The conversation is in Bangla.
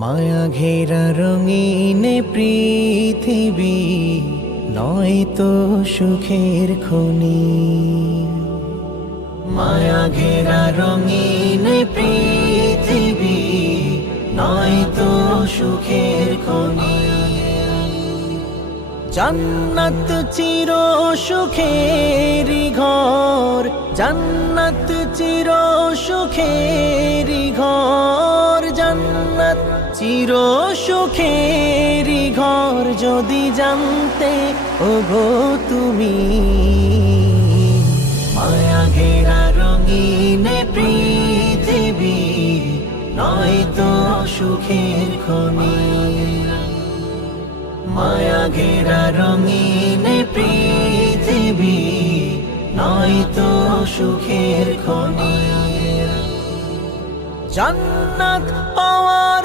মায়া ঘেরা রঙিন পৃথিবী নয় তো সুখের খনি। মায়া ঘেরা রঙিন পৃথিবী নয় তো সুখের খনি। জান্নাত চির সুখেরি ঘর, জান্নাত চির সুখেরি ঘর, জান্নাত চির সুখেরি ঘর। যদি জানতে ওগো তুমি, মায়া ঘেরা রঙিন পৃথিবী নয় তো সুখের খনি। মায়া ঘেরা রঙিন পৃথিবী নয় তো সুখের খনি। জান্নাত পাওয়ার